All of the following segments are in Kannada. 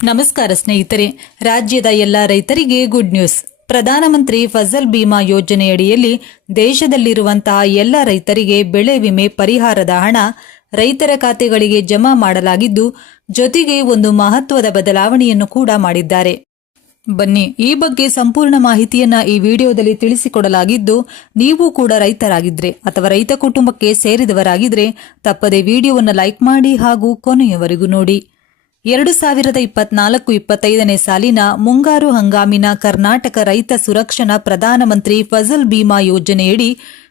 ನಮಸ್ಕಾರ ಸ್ನೇಹಿತರೆ. ರಾಜ್ಯದ ಎಲ್ಲ ರೈತರಿಗೆ ಗುಡ್ ನ್ಯೂಸ್ ಪ್ರಧಾನಮಂತ್ರಿ ಫಸಲ್ ಬಿಮಾ ಯೋಜನೆಯಡಿಯಲ್ಲಿ ದೇಶದಲ್ಲಿರುವಂತಹ ಎಲ್ಲ ರೈತರಿಗೆ ಬೆಳೆ ವಿಮೆ ಪರಿಹಾರದ ಹಣ ರೈತರ ಖಾತೆಗಳಿಗೆ ಜಮಾ ಮಾಡಲಾಗಿದ್ದು, ಜೊತೆಗೆ ಒಂದು ಮಹತ್ವದ ಬದಲಾವಣೆಯನ್ನು ಕೂಡ ಮಾಡಿದ್ದಾರೆ. ಬನ್ನಿ, ಈ ಬಗ್ಗೆ ಸಂಪೂರ್ಣ ಮಾಹಿತಿಯನ್ನ ಈ ವಿಡಿಯೋದಲ್ಲಿ ತಿಳಿಸಿಕೊಡಲಾಗಿದ್ದು, ನೀವು ಕೂಡ ರೈತರಾಗಿದ್ರೆ ಅಥವಾ ರೈತ ಕುಟುಂಬಕ್ಕೆ ಸೇರಿದವರಾಗಿದ್ರೆ ತಪ್ಪದೆ ವಿಡಿಯೋವನ್ನು ಲೈಕ್ ಮಾಡಿ ಹಾಗೂ ಕೊನೆಯವರೆಗೂ ನೋಡಿ. ಎರಡು ಸಾವಿರದ ಇಪ್ಪತ್ನಾಲ್ಕು ಇಪ್ಪತ್ತೈದನೇ ಸಾಲಿನ ಮುಂಗಾರು ಹಂಗಾಮಿನ ಕರ್ನಾಟಕ ರೈತ ಸುರಕ್ಷಣಾ ಪ್ರಧಾನಮಂತ್ರಿ ಫಸಲ್ ಬಿಮಾ ಯೋಜನೆಯಡಿ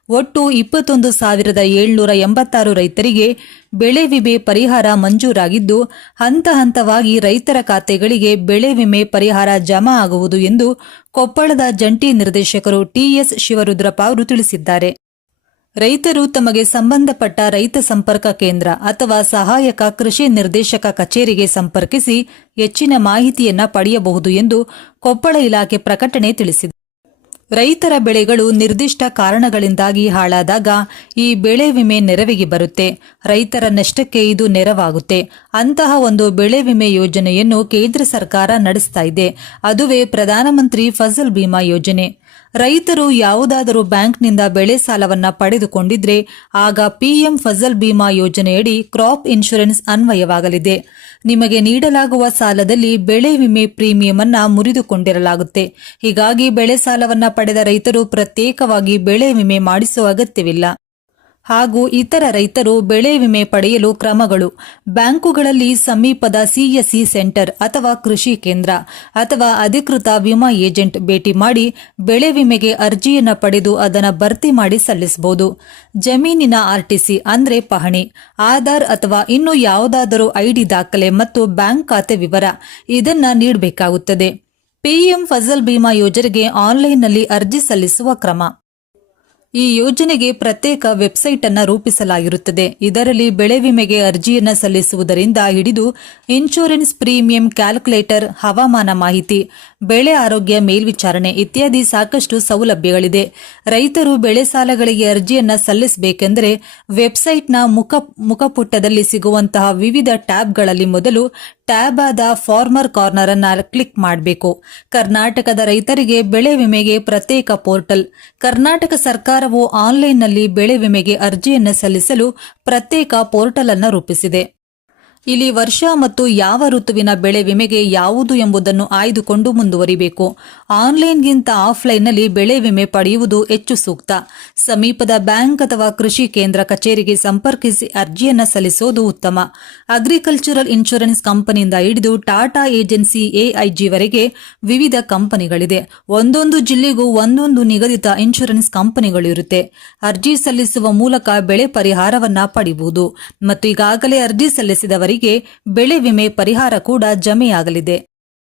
ಒಟ್ಟು ಇಪ್ಪತ್ತೊಂದು ಸಾವಿರದ ಏಳ್ನೂರ ಎಂಬತ್ತಾರು ರೈತರಿಗೆ ಬೆಳೆ ವಿಮೆ ಪರಿಹಾರ ಮಂಜೂರಾಗಿದ್ದು, ಹಂತ ಹಂತವಾಗಿ ರೈತರ ಖಾತೆಗಳಿಗೆ ಬೆಳೆ ವಿಮೆ ಪರಿಹಾರ ಜಮಾ ಆಗುವುದು ಎಂದು ಕೊಪ್ಪಳದ ಜಂಟಿ ನಿರ್ದೇಶಕರು ಟಿಎಸ್ ಶಿವರುದ್ರಪ್ಪ ಅವರು ತಿಳಿಸಿದ್ದಾರೆ. ರೈತರು ತಮಗೆ ಸಂಬಂಧಪಟ್ಟ ರೈತ ಸಂಪರ್ಕ ಕೇಂದ್ರ ಅಥವಾ ಸಹಾಯಕ ಕೃಷಿ ನಿರ್ದೇಶಕ ಕಚೇರಿಗೆ ಸಂಪರ್ಕಿಸಿ ಹೆಚ್ಚಿನ ಮಾಹಿತಿಯನ್ನ ಪಡೆಯಬಹುದು ಎಂದು ಕೊಪ್ಪಳ ಇಲಾಖೆ ಪ್ರಕಟಣೆ ತಿಳಿಸಿದೆ. ರೈತರ ಬೆಳೆಗಳು ನಿರ್ದಿಷ್ಟ ಕಾರಣಗಳಿಂದಾಗಿ ಹಾಳಾದಾಗ ಈ ಬೆಳೆ ವಿಮೆ ನೆರವಿಗೆ ಬರುತ್ತೆ. ರೈತರ ನಷ್ಟಕ್ಕೆ ಇದು ನೆರವಾಗುತ್ತೆ. ಅಂತಹ ಒಂದು ಬೆಳೆ ವಿಮೆ ಯೋಜನೆಯನ್ನು ಕೇಂದ್ರ ಸರ್ಕಾರ ನಡೆಸ್ತಾ ಇದೆ. ಅದುವೇ ಪ್ರಧಾನಮಂತ್ರಿ ಫಸಲ್ ಬಿಮಾ ಯೋಜನೆ. ರೈತರು ಯಾವುದಾದರೂ ಬ್ಯಾಂಕ್ನಿಂದ ಬೆಳೆ ಸಾಲವನ್ನ ಪಡೆದುಕೊಂಡಿದ್ರೆ ಆಗ ಪಿಎಂ ಫಸಲ್ ಬಿಮಾ ಯೋಜನೆಯಡಿ ಕ್ರಾಪ್ ಇನ್ಶೂರೆನ್ಸ್ ಅನ್ವಯವಾಗಲಿದೆ. ನಿಮಗೆ ನೀಡಲಾಗುವ ಸಾಲದಲ್ಲಿ ಬೆಳೆ ವಿಮೆ ಪ್ರೀಮಿಯಂ ಅನ್ನ ಮುರಿದುಕೊಂಡಿರಲಾಗುತ್ತೆ. ಹೀಗಾಗಿ ಬೆಳೆ ಸಾಲವನ್ನ ಪಡೆದ ರೈತರು ಪ್ರತ್ಯೇಕವಾಗಿ ಬೆಳೆ ವಿಮೆ ಮಾಡಿಸುವ ಅಗತ್ಯವಿಲ್ಲ. ಹಾಗೂ ಇತರ ರೈತರು ಬೆಳೆ ವಿಮೆ ಪಡೆಯಲು ಕ್ರಮಗಳು. ಬ್ಯಾಂಕುಗಳಲ್ಲಿ ಸಮೀಪದ ಸಿಎಸ್ಸಿ ಸೆಂಟರ್ ಅಥವಾ ಕೃಷಿ ಕೇಂದ್ರ ಅಥವಾ ಅಧಿಕೃತ ವಿಮಾ ಏಜೆಂಟ್ ಭೇಟಿ ಮಾಡಿ ಬೆಳೆ ವಿಮೆಗೆ ಅರ್ಜಿಯನ್ನು ಪಡೆದು ಅದನ್ನು ಭರ್ತಿ ಮಾಡಿ ಸಲ್ಲಿಸಬಹುದು. ಜಮೀನಿನ ಆರ್ಟಿಸಿ ಅಂದರೆ ಪಹಣಿ, ಆಧಾರ್ ಅಥವಾ ಇನ್ನು ಯಾವುದಾದರೂ ಐಡಿ ದಾಖಲೆ ಮತ್ತು ಬ್ಯಾಂಕ್ ಖಾತೆ ವಿವರ ಇದನ್ನು ನೀಡಬೇಕಾಗುತ್ತದೆ. ಪಿಎಂ ಫಸಲ್ ಬಿಮಾ ಯೋಜನೆಗೆ ಆನ್ಲೈನ್ನಲ್ಲಿ ಅರ್ಜಿ ಸಲ್ಲಿಸುವ ಕ್ರಮ. ಈ ಯೋಜನೆಗೆ ಪ್ರತ್ಯೇಕ ವೆಬ್ಸೈಟ್ ಅನ್ನು ರೂಪಿಸಲಾಗಿರುತ್ತದೆ. ಇದರಲ್ಲಿ ಬೆಳೆ ವಿಮೆಗೆ ಅರ್ಜಿಯನ್ನು ಸಲ್ಲಿಸುವುದರಿಂದ ಹಿಡಿದು ಇನ್ಶೂರೆನ್ಸ್ ಪ್ರೀಮಿಯಂ ಕ್ಯಾಲ್ಕುಲೇಟರ್, ಹವಾಮಾನ ಮಾಹಿತಿ ಬೆಳೆ ಆರೋಗ್ಯ ಮೇಲ್ವಿಚಾರಣೆ ಇತ್ಯಾದಿ ಸಾಕಷ್ಟು ಸೌಲಭ್ಯಗಳಿದೆ. ರೈತರು ಬೆಳೆ ಸಾಲಗಳಿಗೆ ಅರ್ಜಿಯನ್ನು ಸಲ್ಲಿಸಬೇಕೆಂದರೆ ವೆಬ್ಸೈಟ್ನ ಮುಖ, ಮುಖಪುಟದಲ್ಲಿ ಸಿಗುವಂತಹ ವಿವಿಧ ಟ್ಯಾಬ್ಗಳಲ್ಲಿ ಮೊದಲು ಟ್ಯಾಬ್ ಆದ ಫಾರ್ಮರ್ ಕಾರ್ನರ್ ಅನ್ನ ಕ್ಲಿಕ್ ಮಾಡಬೇಕು. ಕರ್ನಾಟಕದ ರೈತರಿಗೆ ಬೆಳೆ ವಿಮೆಗೆ ಪ್ರತ್ಯೇಕ ಪೋರ್ಟಲ್. ಕರ್ನಾಟಕ ಸರ್ಕಾರವು ಆನ್ಲೈನ್ನಲ್ಲಿ ಬೆಳೆ ವಿಮೆಗೆ ಅರ್ಜಿಯನ್ನು ಸಲ್ಲಿಸಲು ಪ್ರತ್ಯೇಕ ಪೋರ್ಟಲ್ ಅನ್ನು ರೂಪಿಸಿದೆ. ಇಲ್ಲಿ ವರ್ಷ ಮತ್ತು ಯಾವ ಋತುವಿನ ಬೆಳೆ ವಿಮೆಗೆ ಯಾವುದು ಎಂಬುದನ್ನು ಆಯ್ದುಕೊಂಡು ಮುಂದುವರಿಬೇಕು. ಆನ್ಲೈನ್ಗಿಂತ ಆಫ್ಲೈನ್ನಲ್ಲಿ ಬೆಳೆ ವಿಮೆ ಪಡೆಯುವುದು ಹೆಚ್ಚು ಸೂಕ್ತ. ಸಮೀಪದ ಬ್ಯಾಂಕ್ ಅಥವಾ ಕೃಷಿ ಕೇಂದ್ರ ಕಚೇರಿಗೆ ಸಂಪರ್ಕಿಸಿ ಅರ್ಜಿಯನ್ನು ಸಲ್ಲಿಸುವುದು ಉತ್ತಮ. ಅಗ್ರಿಕಲ್ಚರಲ್ ಇನ್ಶೂರೆನ್ಸ್ ಕಂಪನಿಯಿಂದ ಹಿಡಿದು ಟಾಟಾ ಏಜೆನ್ಸಿ ಎಐಜಿವರೆಗೆ ವಿವಿಧ ಕಂಪನಿಗಳಿದೆ. ಒಂದೊಂದು ಜಿಲ್ಲೆಗೂ ಒಂದೊಂದು ನಿಗದಿತ ಇನ್ಶೂರೆನ್ಸ್ ಕಂಪನಿಗಳಿರುತ್ತೆ ಅರ್ಜಿ ಸಲ್ಲಿಸುವ ಮೂಲಕ ಬೆಳೆ ಪರಿಹಾರವನ್ನ ಪಡೆಯಬಹುದು ಮತ್ತು ಈಗಾಗಲೇ ಅರ್ಜಿ ಸಲ್ಲಿಸಿದವರಿಗೆ ಬೆಳೆ ವಿಮೆ ಪರಿಹಾರ ಕೂಡ ಜಮೆಯಾಗಲಿದೆ.